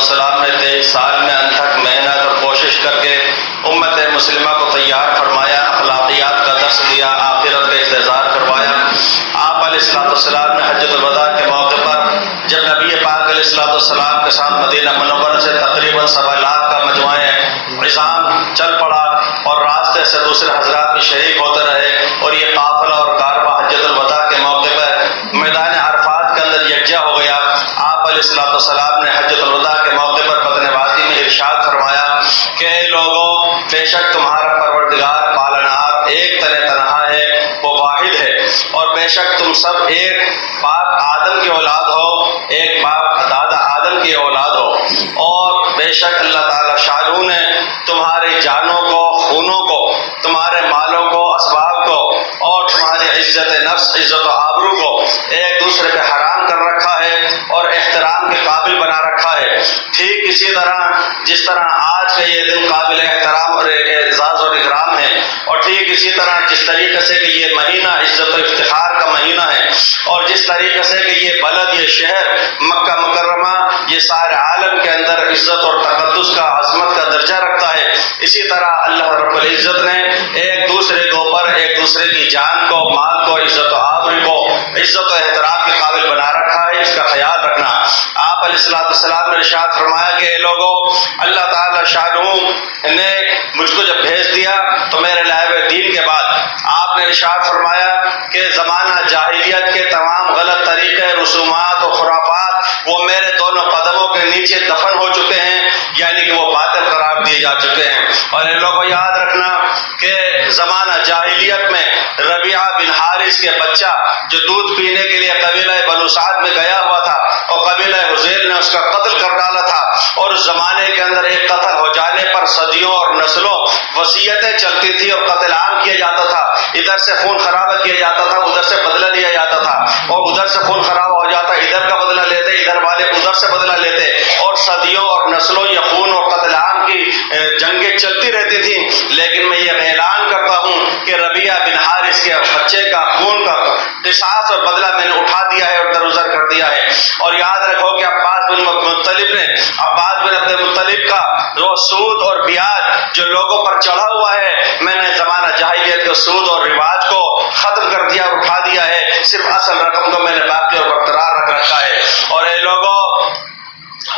والسلام نے 23 سال میں انتھک محنت اور کوشش کر کے امت مسلمہ کو تیار فرمایا، اخلاقیات کا درس دیا، آخرت کا انتظار کروایا۔ آپ علیہ السلام نے حجۃ الوداع کے موقع پر جب نبی پاک علیہ السلام کے ساتھ مدینہ منورہ سے تقریباً 1.25 لاکھ کا مجموعہ عظام چل پڑا اور راستے سے دوسرے حضرات بھی شریک ہوتے رہے، اور یہ قافلہ اور کارواں حجۃ الوداع کے موقع پر میدان عرفات کے اندر یکجا ہو گیا۔ آپ علیہ السلام نے حجۃ الوداع کے موقع پر بدن نوازی میں ارشاد فرمایا کہ اے لوگوں، بے شک تمہارا پروردگار پالنہار ایک تنہا ہے، وہ واحد ہے، اور بے شک تم سب ایک باپ آدم کی اولاد ہو، ایک باپ دادا آدم کی اولاد ہو، اور بے شک اللہ تعالیٰ شاہ نے تمہاری جانوں کو، خونوں کو، تمہارے مالوں کو، اسباب کو، اور تمہاری عزت نفس، عزت و آبرو کو ایک دوسرے پہ حرام کر رکھا ہے اور احترام کے قابل بنا رکھا ہے۔ ٹھیک اسی طرح جس طرح آج کا یہ دن قابل احترام اور اعزاز اور اکرام ہے، اور ٹھیک اسی طرح جس طریقے سے کہ یہ مہینہ عزت و افتخار کا مہینہ ہے، اور جس طریقے سے کہ یہ بلد، یہ شہر مکہ مکرمہ، یہ سارے عالم کے اندر عزت اور تقدس کا، عظمت کا درجہ رکھتا ہے، اسی طرح اللہ رب العزت نے ایک دوسرے کے اوپر ایک دوسرے کی جان کو، مال کو، عزت و آبرو کو عزت و احترام کے قابل بنا رکھا ہے۔ اس کا خیال رکھنا۔ آپ علیہ السلام نے ارشاد فرمایا کہ اے لوگوں، اللہ تعالیٰ شاہ نے مجھ کو جب بھیج دیا تو میرے لائے ہوئے دین کے بعد آپ نے ارشاد فرمایا کہ زمانہ جاہلیت کے تمام غلط طریقے، رسومات و خرافات وہ میرے دونوں قدموں کے نیچے دفن ہو چکے ہیں، یعنی کہ وہ باطل قرار دیے جا چکے ہیں۔ اور ان لوگوں یاد رکھنا کہ زمانہ جاہلیت میں ربیعہ بن حارث کے بچہ جو دودھ پینے کے لیے قبیلہ بنو سعد میں گیا ہوا تھا، اور قبیلہ حذیل نے اس کا قتل کر ڈالا تھا، اور اس زمانے کے اندر ایک قتل ہو جانے پر صدیوں اور نسلوں وصیتیں چلتی تھی اور قتل عام کیا جاتا تھا، ادھر سے خون خرابہ کیا جاتا تھا، ادھر سے بدلہ لیا جاتا تھا، اور ادھر سے خون خرابہ ہو جاتا، ادھر کا بدلہ لیتے، ادھر والے ادھر سے بدلہ لیتے، اور صدیوں اور نسلوں یہ خون اور قتل عام کی جنگیں چلتی رہتی تھیں۔ لیکن میں یہ اعلان کرتا ہوں کہ ربیعہ بن حارث کے بچے کا خون کا قصاص اور بدلہ میں نے اٹھا دیا ہے اور درگزر کر دیا ہے۔ اور یاد رکھو کہ عباس بن عبد المطلب کا جو سود اور بیاج جو لوگوں پر چڑھا ہوا ہے، میں نے زمانہ جاہلیت کے سود اور رواج کو ختم کر دیا اور اٹھا دیا ہے، صرف اصل رقم کو میں نے باقی اور برقرار رکھ رکھا ہے۔ اور اے لوگوں،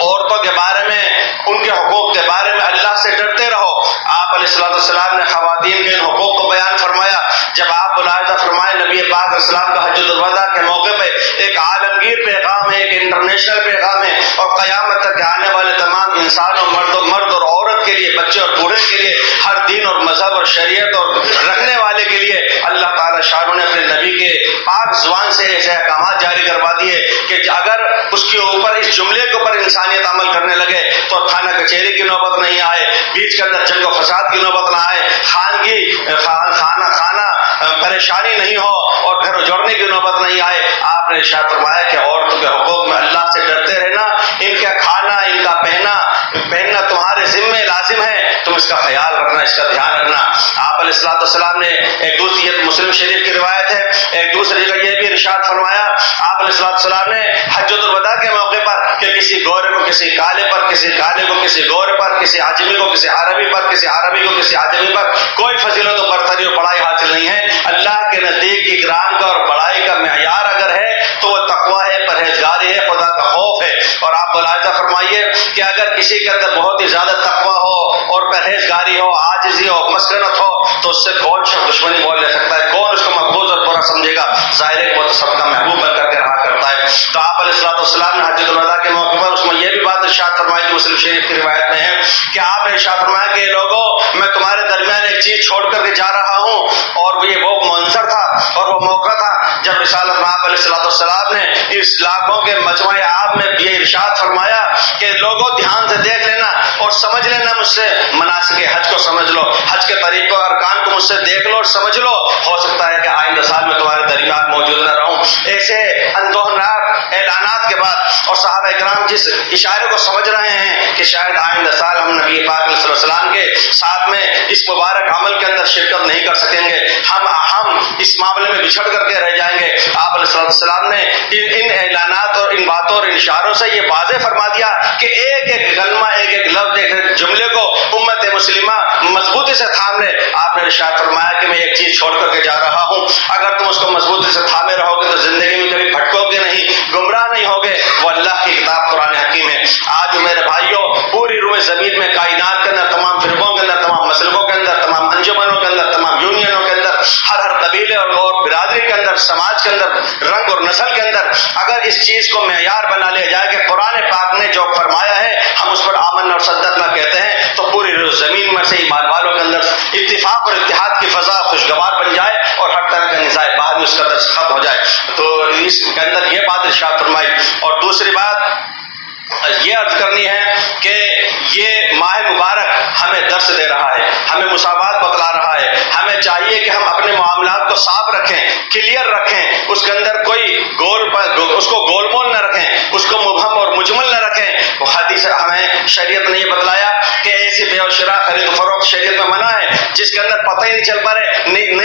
عورتوں کے بارے میں، ان کے حقوق کے بارے میں اللہ سے ڈرتے رہو۔ آپ علیہ السلام نے خواتین کے ان حقوق کو بیان فرمایا جب آپ ملاحظہ فرمائے نبی پاک علیہ السلام کا حجۃ الوداع کے موقع پہ ایک عالمگیر پیغام ہے، ایک انٹرنیشنل پیغام ہے، اور قیامت تک آنے والے تمام انسانوں، مرد اور عورت کے لیے، بچے اور بوڑھے کے لیے، ہر دین اور مذہب اور شریعت اور رکھنے والے کے لیے اللہ تعالیٰ شاہ نے اپنے نبی کے پاک زبان سے ایسے احکامات جاری کروا دیے کہ اگر اس کے اوپر، اس جملے کے اوپر انسانیت عمل کرنے لگے تو تھانہ کچہری کی نوبت نہیں آئے، بیچ کے اندر جنگ و فساد کی نوبت نہ آئے، خانہ پریشانی نہیں ہو، اور گھر اجڑنے کی نوبت نہیں آئے۔ آپ نے ارشاد فرمایا کہ عورتوں کے حقوق میں اللہ سے ڈرتے رہنا، ان کا کھانا، ان کا پہننا تمہارے ذمے لازم ہے، تم اس کا خیال رکھنا، اس کا دھیان رکھنا۔ آپ علیہ السلام نے ایک دوسری، یہ مسلم شریف کی روایت ہے، ایک دوسری جگہ یہ بھی ارشاد فرمایا آپ علیہ السلام نے حجۃ الوداع کے موقع پر کہ کسی گورے کو کسی کالے پر، کسی کالے کو کسی گورے پر، کسی عجمی کو کسی عربی پر، کسی عربی کو کسی عجمی پر کوئی فضیلت و برتری اور بڑائی حاصل نہیں ہے۔ اللہ کے نزدیک اکرام کا اور بڑائی کا معیار اگر ہے تو وہ تقویٰ ہے، پرہیزگاری ہے، خدا کا خوف ہے۔ اور آپ ملاحظہ فرمائیے کہ اگر کسی کے اندر بہت ہی زیادہ تقویٰ ہو اور پرہیزگاری ہو، عاجزی ہو، مسکنت ہو، تو اس سے کون شخص دشمنی مول لے سکتا ہے؟ کون اس کو مقبوض اور برا سمجھے گا؟ ظاہر ہے کہ وہ تو سب کا محبوب بن کر کے رہا کرتا ہے۔ تو آپ علیہ السلام نے حجۃ الوداع کے موقع پر اس میں یہ بھی بات ارشاد فرمائی کہ مسلم شریف کی روایت میں ہے کہ آپ نے ارشاد فرمایا کہ لوگوں، میں تمہارے درمیان ایک چیز چھوڑ کر کے جا رہا ہوں، اور یہ وہ منظر تھا اور وہ موقع تھا جب رسالت آپ علیہ السلام نے اس لاکھوں کے مجمع آپ میں یہ ارشاد فرمایا کہ لوگوں دھیان سے دیکھ لینا اور سمجھ لینا مجھ سے، مناسک حج کو سمجھ لو، حج کے طریقوں اور ارکان کو مجھ سے دیکھ لو اور سمجھ لو، ہو سکتا ہے کہ آئندہ سال میں تمہارے درمیان موجود نہ رہوں۔ ایسے اندوہناک اعلانات کے بعد اور صحابہ کرام جس اشارے کو سمجھ رہے ہیں کہ شاید آئندہ سال ہم نبی پاک علیہ السلام کے ساتھ میں اس مبارک عمل کے اندر شرکت نہیں کر سکیں گے، ہم اس معاملے میں بچھڑ کر کے رہ جائیں گے۔ آپ علیہ السلام نے ان اعلانات اور ان باتوں اور اشاروں سے یہ واضح فرما دیا کہ ایک ایک کلمہ، ایک ایک لفظ، ایک ایک جملے کو امت مسلمہ مضبوطی سے تھام لے۔ آپ نے ارشاد فرمایا کہ میں ایک چیز چھوڑ کر کے جا رہا ہوں، اگر تم اس کو مضبوطی سے تھامے رہو گے تو زندگی میں کبھی بھٹکو گے نہیں، گمراہ نہیں ہوگے۔ وہ اللہ کی کتاب قرآن حکیم ہے۔ آج میرے بھائیوں، پوری روئے زمین میں، کائنات کے اندر، تمام فرقوں کے اندر، تمام مسلکوں کے اندر، تمام انجمنوں کے اندر، تمام یونینوں کے اندر، ہر قبیلے اور برادری کے اندر، سماج کے اندر، رنگ اور نسل کے اندر اگر اس چیز کو معیار بنا لیا جائے کہ قرآن پاک نے جو فرمایا ہے ہم اس پر آمنا اور صدقنا کہتے ہیں، تو پوری زمین میں سے ایمان والوں کے اندر اتفاق اور اتحاد کی فضا خوشگوار بن جائے اور ہر طرح کا نزاع بعد میں اس کا درس ختم ہو جائے۔ تو اس کے اندر یہ بات ارشاد فرمائی۔ اور دوسری بات یہ عرض کرنی ہے کہ یہ ماہ مبارک ہمیں درس دے رہا ہے، ہمیں مساوات بتلا رہا ہے۔ ہمیں چاہیے کہ ہم اپنے معاملات کو صاف رکھیں، کلیئر رکھیں، اس کے اندر کوئی اس کو گول مول نہ رکھیں، اس کو مبہم اور مجمل نہ رکھیں۔ وہ حدیث ہمیں شریعت نے یہ بتلایا کہ ایسی بیع و شراء، خرید و فروخت شریعت میں منع ہے جس کے اندر پتہ ہی نہیں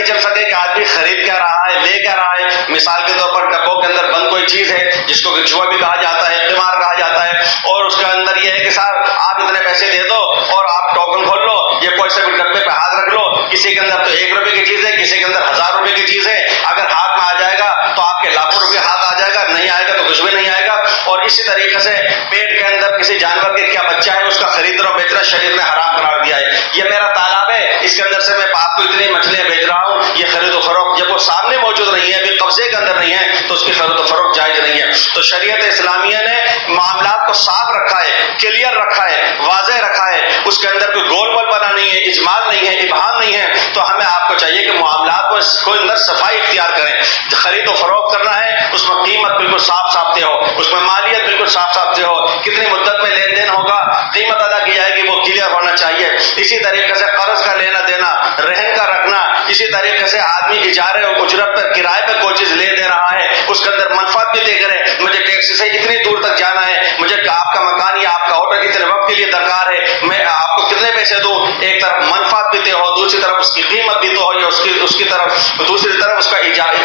چل سکے کہ آدمی خرید کیا رہا ہے، لے کیا رہا ہے۔ مثال کے طور پر ڈبوں کے اندر بند کوئی چیز ہے جس کو جوا بھی کہا جاتا ہے، قمار کہا جاتا ہے، اور اس کے اندر یہ ہے کہ صاحب آپ اتنے پیسے دے دو اور آپ ٹوکن کھول لو، یہ کوئی سے بھی ڈبے پہ ہاتھ رکھ لو، کسی کے اندر تو 1 روپے کی چیز ہے، کسی کے اندر 1000 روپے کی چیز ہے، اگر ہاتھ میں آ جائے گا تو آپ کے لاکھوں روپے ہاتھ آ جائے گا، نہیں آئے گا تو کچھ بھی نہیں آئے گا۔ اور اسی طریقے سے پیٹ کے اندر کسی جانور کے کیا بچہ ہے اس کا خریدنا اور بیچنا شریعت نے حرام قرار دیا ہے۔ یہ میرا تالاب ہے، اس کے اندر سے میں آپ کو اتنی مچھلیاں بیچ رہا ہوں، یہ خرید و فروخت جب وہ سامنے موجود نہیں ہے، ابھی قبضے کے اندر نہیں ہے، تو اس کی خرید و فروخت جائز نہیں ہے۔ تو شریعت اسلامیہ نے معاملات کو صاف رکھا ہے، کلیئر رکھا ہے، واضح رکھا ہے، اس کے اندر کوئی گول مول بنا نہیں ہے، اجمال نہیں ہے، ابہام نہیں ہے۔ تو ہمیں آپ کو چاہیے کہ معاملات میں کوئی اندر صفائی اختیار کریں۔ خرید و فروخت کرنا ہے اس میں قیمت بالکل صاف طے ہو، اس میں مالیت بالکل صاف طے ہو، کتنی مدت میں لین دین ہوگا، قیمت ادا کی جائے گی، وہ کلیئر ہونا چاہیے۔ اسی طریقے سے قرض کا لینا دینا، رہن کا رکھنا، اسی طریقے سے آدمی اجارے اور اجرت پر، کرائے پہ کوئی چیز لے دے رہا ہے، اس کے اندر منفعت بھی دے کرے، مجھے ٹیکسی سے اتنی دور تک جانا ہے، مجھے آپ کا مکان یا آپ کا ہوٹل اتنے وقت کے لیے درکار ہے، میں آپ کو کتنے پیسے دوں۔ ایک طرف منفعت بھی ہو، دوسری طرف اس کی قیمت بھی تو ہو، یا اس کی طرف دوسری طرف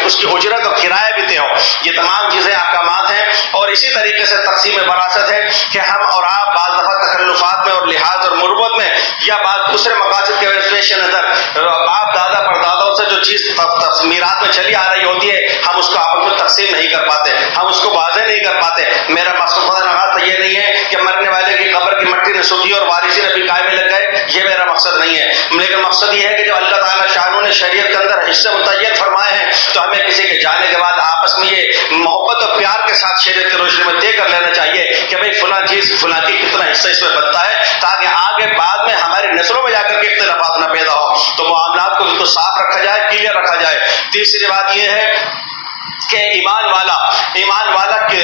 اس کی اجرت اور کرایہ بھی ہو۔ یہ تمام چیزیں احکامات ہیں۔ اور اسی طریقے سے تقسیم وراثت ہے کہ ہم اور آپ بعض دفعہ تکلفات میں اور لحاظ اور مربت میں یا بعض دوسرے مقاصد کے پیش نظر باپ دادا پردادوں سے جو چیز میراث میں چلی آ رہی ہوتی ہے، ہم اس کو آپس میں تقسیم نہیں کر پاتے، ہم اس کو واضح نہیں کر پاتے۔ میرا مقصد خدا نخواستہ یہ نہیں ہے کہ مرنے والے کی قبر کی مٹی نے سوکھی اور وارثین ابھی قائم لگ گئے، یہ میرا مقصد نہیں ہے۔ لیکن مقصد یہ ہے کہ جو اللہ تعالیٰ شاہ نے شریعت کے اندر حصے متعین فرمائے ہیں، تو ہمیں کسی کے جانے کے بعد آپس میں یہ محبت اور پیار کے ساتھ شریعت کی روشنی میں طے کر لینا چاہیے کہ بھئی فلاں چیز فلاں کی کتنا حصہ اس میں بنتا ہے، تاکہ آگے بعد میں ہماری نسلوں میں جا کر کے اختلافات نہ پیدا ہو۔ تو معاملات کو بالکل صاف رکھا جائے، کلیئر رکھا جائے۔ تیسری بات یہ ہے کہ ایمان والا کے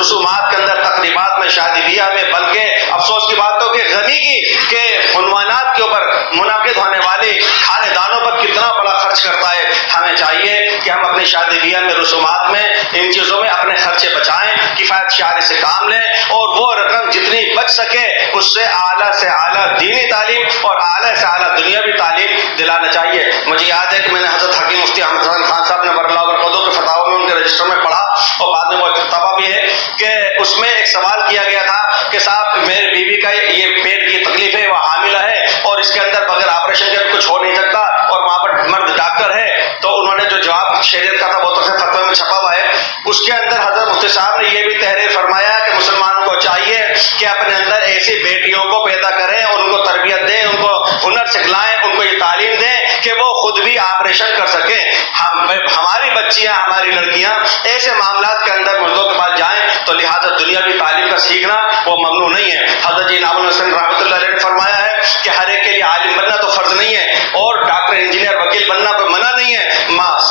رسومات کے اندر، تقریبات میں، شادی بیاہ میں، بلکہ افسوس کی بات تو کہ غنی کی کہ عنوانات کے اوپر منعقد ہونے والے کھانے دانوں پر کتنا بڑا خرچ کرتا ہے۔ ہمیں چاہیے کہ ہم اپنی شادی بیاہ میں، رسومات میں، ان چیزوں میں اپنے خرچے بچائیں، کفایت شعاری سے کام لیں، اور وہ رقم جتنی بچ سکے اس سے اعلیٰ سے اعلیٰ دینی تعلیم اور اعلیٰ سے اعلیٰ دنیاوی تعلیم دلانا چاہیے۔ مجھے یاد ہے کہ میں نے حضرت حکیم مفتی احمد حسن خان صاحب نے برلا برقدوں کے فتاوی میں ان کے رجسٹر میں پڑھا، اور بعد میں وہ کتابہ بھی ہے کہ اس میں ایک سوال کیا گیا تھا کہ صاحب میری بیوی کا یہ پیٹ کی تکلیف ہے، وہ حاملہ ہے، اور اس کے اندر بغیر آپریشن کے کچھ ہو نہیں سکتا، اور وہاں پر مرد ڈاکٹر ہے۔ تو انہوں نے جو جواب شریعت کا تھا وہ تو فتوی میں چھپا ہوا ہے، اس کے اندر حضرت مفتی صاحب نے یہ بھی تحریر فرمایا کہ مسلمانوں کو چاہیے کہ اپنے اندر ایسی بیٹیوں کو پیدا کریں اور ان کو تربیت دیں، ان کو ہنر سکھلائیں، ان کو یہ تعلیم دیں کہ وہ خود بھی آپریشن کر سکیں۔ ہماری بچیاں، ہماری لڑکیاں ایسے معاملات کے اندر مردوں کے پاس جائیں، تو لہٰذا دنیاوی تعلیم کا سیکھنا وہ ممنوع نہیں ہے۔ حضرت جی ناول حسن رحمۃ اللہ علیہ نے فرمایا ہے کہ ہر ایک کے لیے عالم بننا تو فرض نہیں ہے، اور ڈاکٹر، انجینئر، وکیل بننا کوئی منع نہیں ہے۔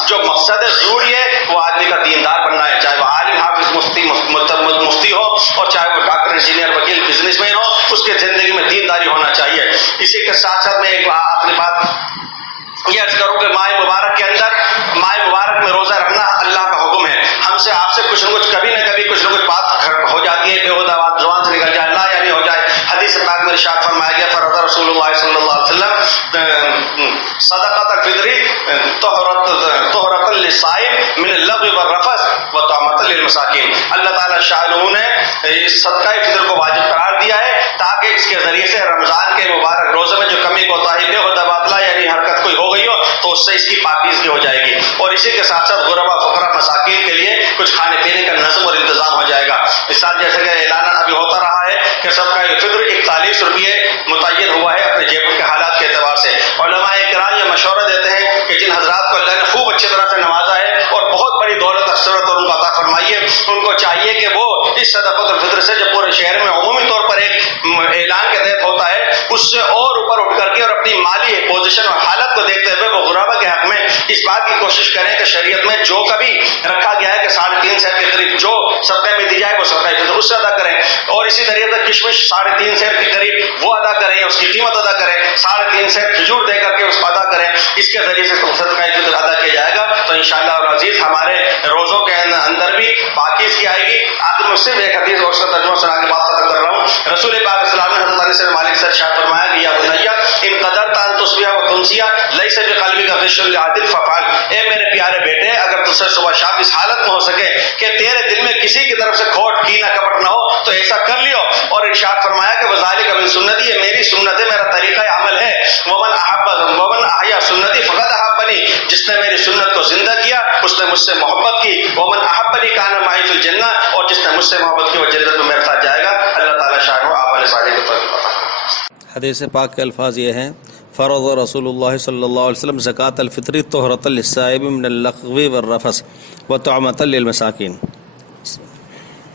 جو مقصد ہے ضروری ہے وہ آدمی کا دیندار بننا ہے، چاہے وہ عالم، حافظ، مفتی ہو، اور چاہے وہ ڈاکٹر، انجینئر، وکیل، بزنس مین ہو، اس کے زندگی میں دینداری ہونا چاہیے۔ اسی کے ساتھ ساتھ میں ایک آخری بات یہ عرض کروں کہ ماہ مبارک کے اندر، ماہ مبارک میں روزہ رکھنا اللہ کا حکم ہے۔ ہم سے آپ سے کچھ نہ کچھ، کبھی نہ کبھی کچھ نہ کچھ بات ہو جاتی ہے، بےہودہ بات زبان سے نکل جائے، لا یعنی ہو جائے۔ حدیث پاک میں ارشاد فرمایا گیا، فرض رسول اللہ صلی اللہ علیہ وسلم صدقۃ الفطر طہرۃ للصائم من اللغو والرفث وطعمة للمساکین. اللہ تعالیٰ شاہ نے صدقہ فطر کو واجب قرار دیا ہے تاکہ اس کے ذریعے سے رمضان کے مبارک روزے میں جو کمی کوتاہی بے خود تبادلہ یعنی حرکت کوئی ہو گئی ہو تو اس سے اس کی پاکیزگی ہو جائے گی، اور اسی کے ساتھ ساتھ غربا فقراء مساکین کے لیے کچھ کھانے پینے کا نظم اور انتظام ہو جائے گا. اس سال جیسے کہ اعلان ابھی ہوتا رہا ہے کہ صدقہ فطر 41 روپے متعین ہوا ہے اپنے جیبوں کے حالات کے اعتبار سے. علماء کرام یہ مشورہ دیتے ہیں کہ جن حضرات کو اللہ نے خوب اچھی طرح سے نوازا ہے اور بہت بڑی دولت اثرت اور ان کو عطا فرمائیے، ان کو چاہیے کہ وہ اس صدقۃ الفطر سے جو پورے شہر میں عمومی طور پر ایک اعلان کے تحت ہوتا ہے اس سے اور اوپر اٹھ کر کے اور اپنی مالی پوزیشن اور حالت کو دیکھتے ہوئے وہ غربا کے حق میں اس بات کی کوشش کریں کہ شریعت میں جو کبھی رکھا گیا ہے کہ 3.5 سیر کے قریب جو صدقے میں دی جائے وہ صدقہ فطر اس سے ادا کریں، اور اسی طریقے سے کشمش 3.5 سیر کے قریب وہ ادا کریں، اس کی قیمت ادا کریں، 3.5 سیر کھجور دے کر کے اس کو ادا کریں. اس کے ذریعے سے صدقہ فطر ادا کیا جائے گا تو انشاءاللہ العزیز ہمارے روزوں کے اندر بھی پاکیزگی آئے گی. آخر میں صرف ایک حدیث اور اس کا ترجمہ سنا کے بات ختم کر رہا ہوں. رسول پاک صلی اللہ علیہ وسلم نے حضرت انس بن مالک سے ارشاد فرمایا کہ یا بنیا ان قدرت ان تصبح و تنسیا لیس بقلبک غش لعدل ففعل. اے میرے پیارے بیٹے اگر تجھ سے صبح شام اس حالت میں ہو سکے کہ تیرے دل میں کسی کی طرف سے کھوٹ کینہ کپٹ نہ ہو تو ایسا کر لیو. اور ارشاد فرمایا کہ وذالک من سنتی، یہ میری سنت ہے، میرا طریقہ عمل ہے. ومن احیا سنتی فقد احبنی، جس نے میری سنت کو زندہ کیا اس نے مجھ سے محبت کی. ومن احبنی کان معی فی الجنہ، اور جس نے مجھ سے محبت کی وہ جنت میں میرے ساتھ جائے گا. اللہ تعالیٰ شاہ آپ علیہ صالح کو توفیق. حدیث پاک کے الفاظ یہ ہیں: فرض رسول اللہ صلی اللہ علیہ وسلم زکوٰۃ الفطر طہرۃ للصائم من اللغو والرفث وطعمۃ للمساکین.